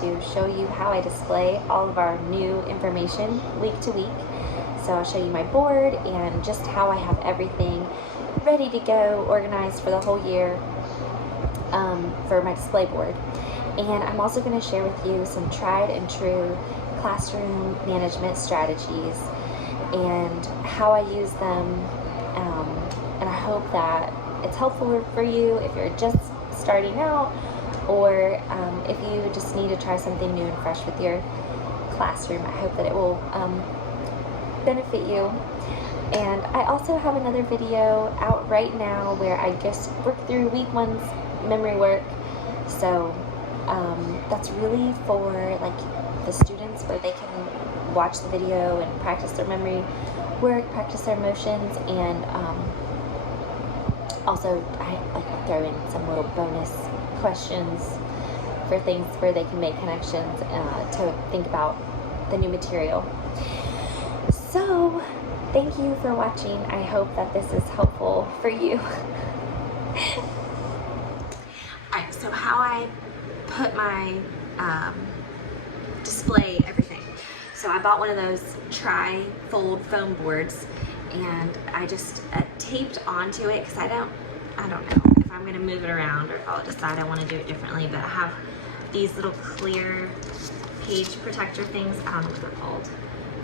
to show you how I display all of our new information week to week. So I'll show you my board and just how I have everything ready to go, organized for the whole year for my display board. And I'm also going to share with you some tried and true classroom management strategies and how I use them. And I hope that it's helpful for you if you're just starting out, or if you just need to try something new and fresh with your classroom. I hope that it will benefit you. And I also have another video out right now where I just work through week one's memory work. So that's really for like the students, where they can watch the video and practice their memory work, practice their motions, and also I like to throw in some little bonus questions for things where they can make connections to think about the new material. So thank you for watching. I hope that this is helpful for you. Alright, so how I put my display everything. So I bought one of those tri-fold foam boards, and I just taped onto it because I don't know if I'm going to move it around or if I'll decide I want to do it differently, but I have these little clear page protector things. I don't know what they're called,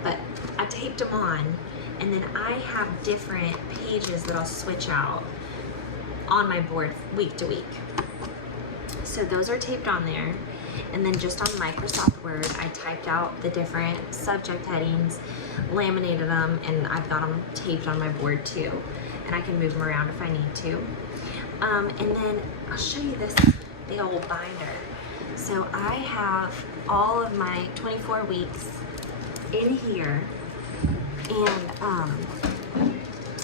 but I taped them on, and then I have different pages that I'll switch out on my board week to week. So those are taped on there, and then just on Microsoft Word I typed out the different subject headings, laminated them, and I've got them taped on my board too, and I can move them around if I need to. And then I'll show you this big old binder. So I have all of my 24 weeks in here, and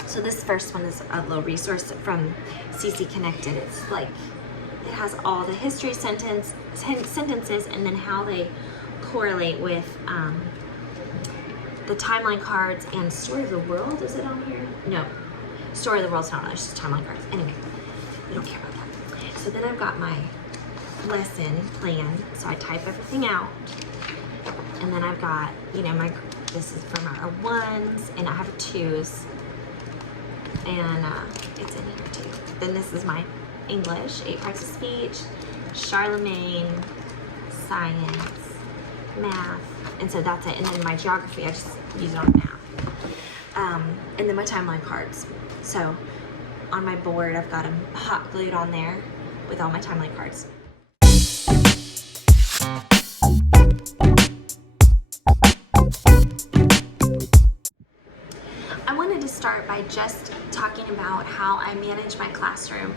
so this first one is a little resource from CC Connected. It's like, it has all the history sentences and then how they correlate with the timeline cards and Story of the World. Is it on here? No, Story of the World's not on, it's just timeline cards. Anyway, we don't care about that. So then I've got my lesson plan, so I type everything out, and then I've got, you know, this is for my ones, and I have twos, and it's in here too. Then this is my English, 8 parts of speech, Charlemagne, science, math, and so that's it. And then my geography, I just use it on math. And then my timeline cards. So on my board, I've got them hot glued on there with all my timeline cards. I wanted to start by just talking about how I manage my classroom.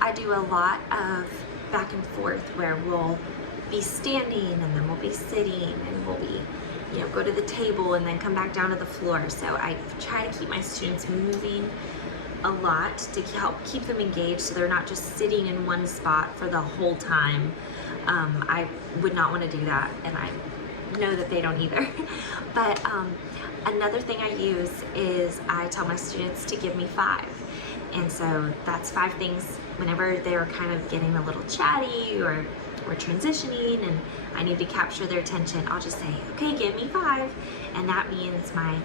I do a lot of back and forth where we'll be standing and then we'll be sitting and we'll be, you know, go to the table and then come back down to the floor. So I try to keep my students moving a lot to help keep them engaged, so they're not just sitting in one spot for the whole time. I would not want to do that, and I know that they don't either. But another thing I use is I tell my students to give me 5. And so that's 5 things whenever they're kind of getting a little chatty or we're transitioning and I need to capture their attention. I'll just say, okay, give me 5. And that means my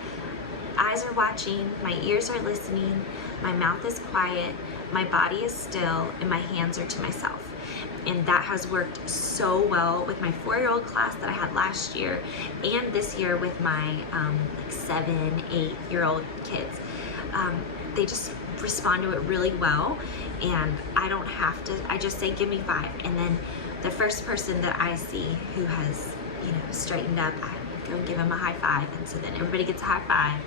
eyes are watching, my ears are listening, my mouth is quiet, my body is still, and my hands are to myself. And that has worked so well with my 4-year-old class that I had last year, and this year with my like 7, 8-year-old kids. They just respond to it really well, and I don't have to, I just say give me 5, and then the first person that I see who has, you know, straightened up, I go and give them a high 5, and so then everybody gets a high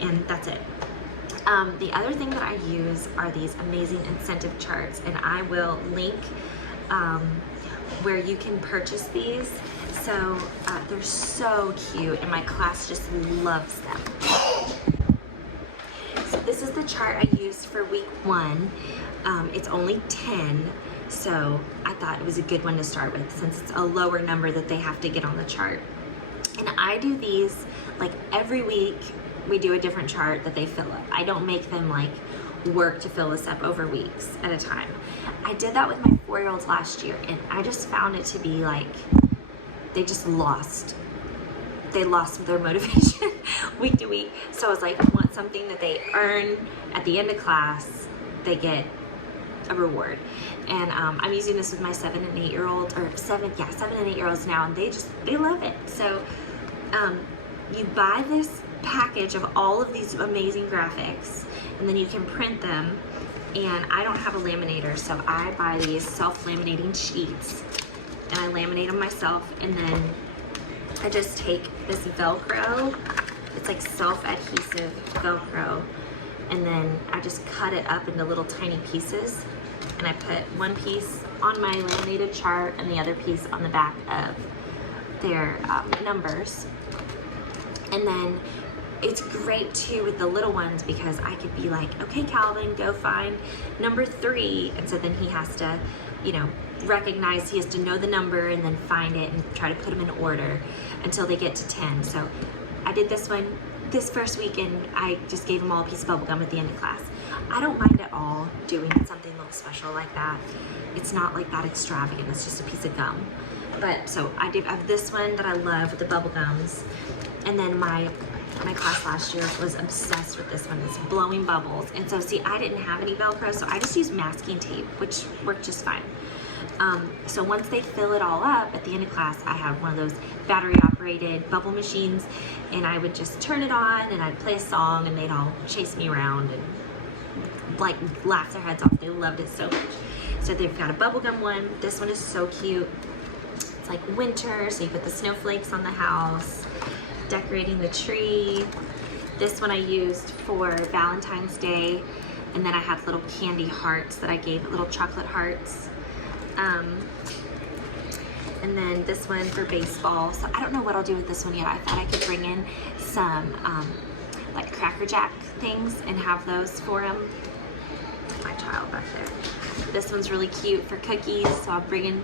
5, and that's it. The other thing that I use are these amazing incentive charts, and I will link where you can purchase these. So they're so cute, and my class just loves them. So this is the chart I used for week 1. It's only 10, so I thought it was a good one to start with since it's a lower number that they have to get on the chart. And I do these like every week. We do a different chart that they fill up. I don't make them like work to fill this up over weeks at a time. I did that with my 4-year-olds last year, and I just found it to be like they lost their motivation week to week. So I was like, I want something that they earn at the end of class. They get a reward. And I'm using this with my 7 and 8 year olds, or 7 and 8 year olds now, and they love it. So you buy this package of all of these amazing graphics, and then you can print them. And I don't have a laminator, so I buy these self-laminating sheets, and I laminate them myself, and then I just take this Velcro, it's like self-adhesive Velcro, and then I just cut it up into little tiny pieces, and I put one piece on my laminated chart and the other piece on the back of their numbers. And then it's great too with the little ones, because I could be like, okay, Calvin, go find number 3. And so then he has to, recognize, he has to know the number and then find it and try to put them in order until they get to 10. So I did this one this first week, and I just gave them all a piece of bubble gum at the end of class. I don't mind at all doing something a little special like that. It's not like that extravagant, it's just a piece of gum. But so I have this one that I love with the bubble gums. And then my class last year was obsessed with this one. It's blowing bubbles. And so see, I didn't have any Velcro, so I just used masking tape, which worked just fine. So once they fill it all up at the end of class, I have one of those battery operated bubble machines, and I would just turn it on and I'd play a song, and they'd all chase me around and like laugh their heads off. They loved it so much. So they've got a bubblegum one. This one is so cute. It's like winter, so you put the snowflakes on the house, decorating the tree. This one I used for Valentine's Day, and then I had little candy hearts that I gave, little chocolate hearts. And then this one for baseball. So I don't know what I'll do with this one yet. I thought I could bring in some like Cracker Jack things and have those for him. My child back there. This one's really cute for cookies, so I'll bring in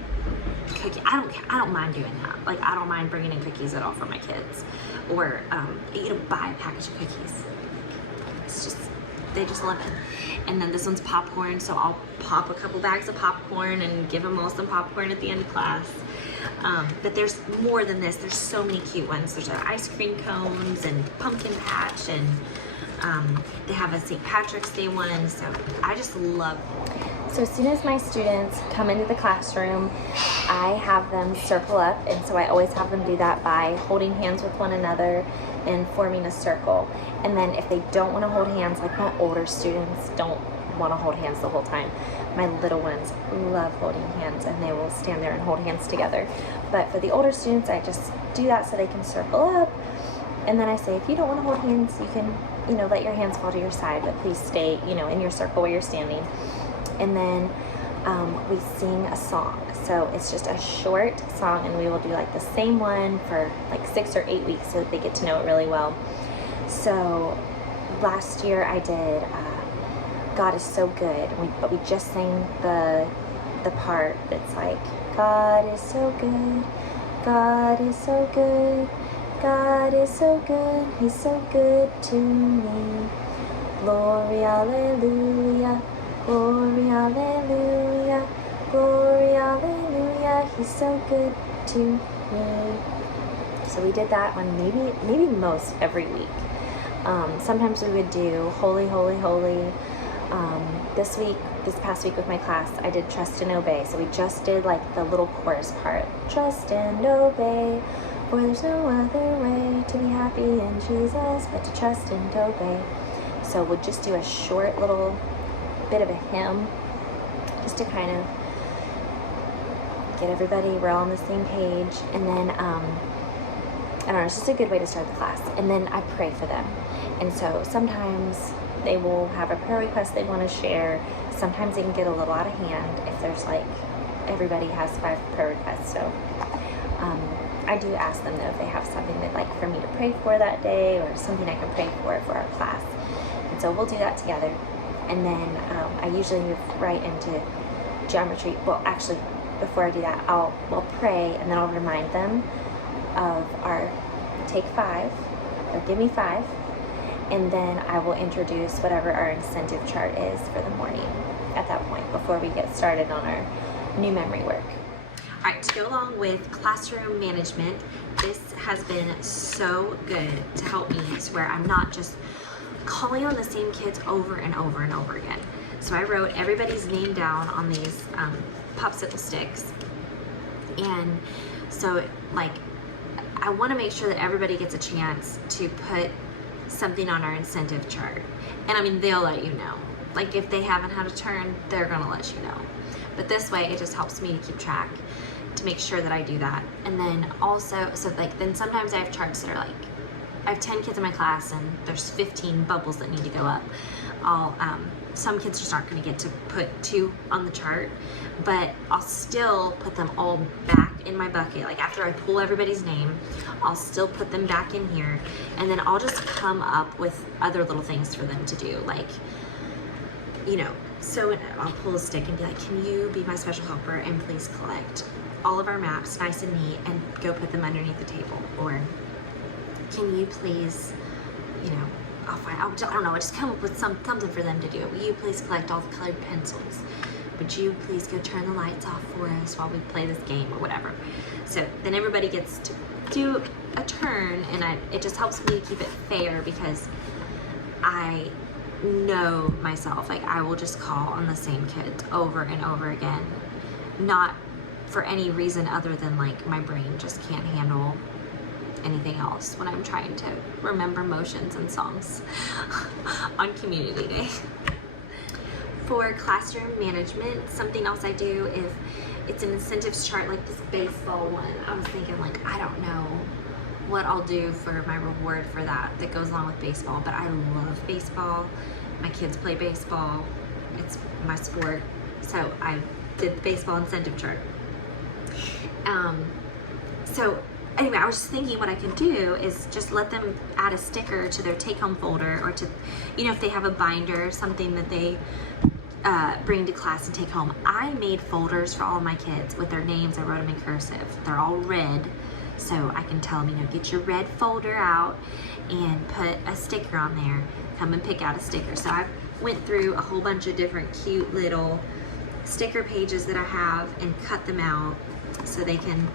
cookies. I don't mind doing that. Like, I don't mind bringing in cookies at all for my kids, or buy a package of cookies. It's just, they just love it. And then this one's popcorn, so I'll pop a couple bags of popcorn and give them all some popcorn at the end of class. But there's more than this. There's so many cute ones. There's ice cream cones and pumpkin patch, and they have a St. Patrick's Day one, so I just love it. So as soon as my students come into the classroom, I have them circle up, and so I always have them do that by holding hands with one another and forming a circle. And then if they don't want to hold hands, like my older students don't want to hold hands the whole time, my little ones love holding hands, and they will stand there and hold hands together. But for the older students, I just do that so they can circle up, and then I say, if you don't want to hold hands, you can, let your hands fall to your side, but please stay, in your circle where you're standing. And then we sing a song. So it's just a short song, and we will do like the same one for like 6 or 8 weeks so that they get to know it really well. So last year I did God is so good, but we just sang the part that's like, God is so good, God is so good, God is so good, He's so good to me. Glory, hallelujah, glory, hallelujah, glory, hallelujah, He's so good to me. So we did that one maybe most every week. Sometimes we would do holy, holy, holy. This past week with my class, I did trust and obey. So we just did like the little chorus part. Trust and obey, for there's no other way to be happy in Jesus but to trust and obey. So we'll just do a short little bit of a hymn just to kind of get everybody, we're all on the same page. And then, I don't know, it's just a good way to start the class. And then I pray for them. And so sometimes they will have a prayer request they want to share. Sometimes they can get a little out of hand if there's like, everybody has 5 prayer requests. So I do ask them though if they have something they'd like for me to pray for that day, or something I can pray for our class. And so we'll do that together. And then I usually move right into geometry. Well, actually, before I do that, we'll pray, and then I'll remind them of our take 5, or give me 5. and then I will introduce whatever our incentive chart is for the morning at that point before we get started on our new memory work. All right, to go along with classroom management, this has been so good to help me to where I'm not just calling on the same kids over and over and over again. So I wrote everybody's name down on these popsicle sticks, and so like I want to make sure that everybody gets a chance to put something on our incentive chart. And I mean, they'll let you know. Like if they haven't had a turn, they're gonna let you know. But this way, it just helps me to keep track, to make sure that I do that. And then also, so like then sometimes I have charts that are like, I have 10 kids in my class and there's 15 bubbles that need to go up. Some kids just aren't gonna get to put 2 on the chart, but I'll still put them all back in my bucket. Like after I pull everybody's name, I'll still put them back in here, and then I'll just come up with other little things for them to do. Like, you know, so I'll pull a stick and be like, can you be my special helper and please collect all of our maps nice and neat and go put them underneath the table? Or can you please, you know, I don't know, I just come up with something for them to do. Will you please collect all the colored pencils? Would you please go turn the lights off for us while we play this game or whatever? So then everybody gets to do a turn, and it just helps me to keep it fair, because I know myself, like I will just call on the same kids over and over again, not for any reason other than like my brain just can't handle anything else when I'm trying to remember motions and songs on community day. For classroom management, something else I do is, it's an incentives chart like this baseball one. I was thinking like, I don't know what I'll do for my reward for that goes along with baseball, but I love baseball. My kids play baseball. It's my sport. So I did the baseball incentive chart. So anyway, I was just thinking what I could do is just let them add a sticker to their take-home folder, or to, you know, if they have a binder or something that they bring to class and take home. I made folders for all of my kids with their names. I wrote them in cursive. They're all red, so I can tell them, you know, get your red folder out and put a sticker on there. Come and pick out a sticker. So I went through a whole bunch of different cute little sticker pages that I have and cut them out so they can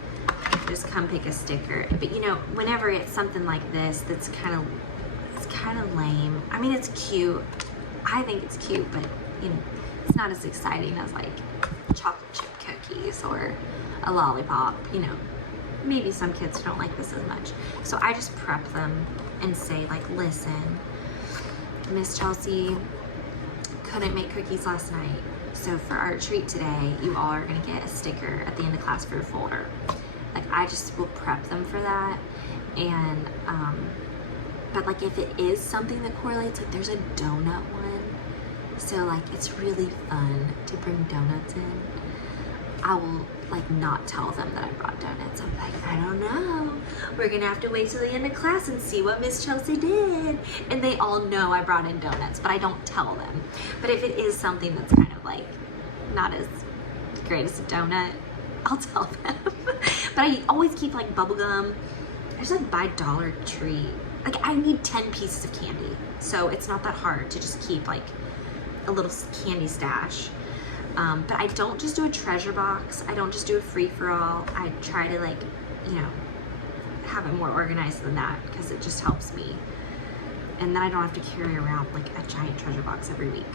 just come pick a sticker. But you know, whenever it's something like this that's kind of lame. I mean, it's cute. I think it's cute, but you know, it's not as exciting as like chocolate chip cookies or a lollipop. You know, maybe some kids don't like this as much. So I just prep them and say like, listen, Miss Chelsea couldn't make cookies last night, so for our treat today, you all are gonna get a sticker at the end of class for your folder. Like I just will prep them for that. And but like if it is something that correlates, like there's a donut one, so like it's really fun to bring donuts in. I will like not tell them that I brought donuts. I'm like, I don't know, we're gonna have to wait till the end of class and see what Miss Chelsea did. And they all know I brought in donuts, but I don't tell them. But if it is something that's kind of like not as great as a donut, I'll tell them. But I always keep like bubble gum. I just like buy Dollar Tree. Like I need 10 pieces of candy, so it's not that hard to just keep like a little candy stash. But I don't just do a treasure box. I don't just do a free-for-all. I try to like, you know, have it more organized than that, because it just helps me. And then I don't have to carry around like a giant treasure box every week,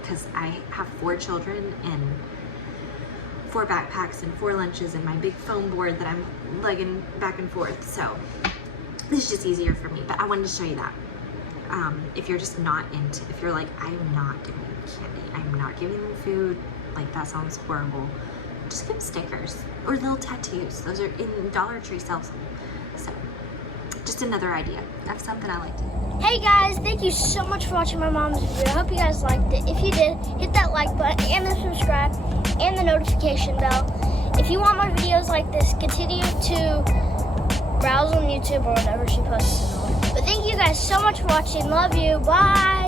because I have 4 children and 4 backpacks and 4 lunches and my big foam board that I'm lugging back and forth. So this is just easier for me, but I wanted to show you that. If you're just not into, if you're like, I'm not giving them candy, I'm not giving them food, like that sounds horrible, just give them stickers or little tattoos. Those are in Dollar Tree sells them. So just another idea. That's something I like to do. Hey guys, thank you so much for watching my mom's video. I hope you guys liked it. If you did, hit that like button and the subscribe and the notification bell. If you want more videos like this, continue to browse on YouTube or whatever she posts it on. But thank you guys so much for watching. Love you. Bye.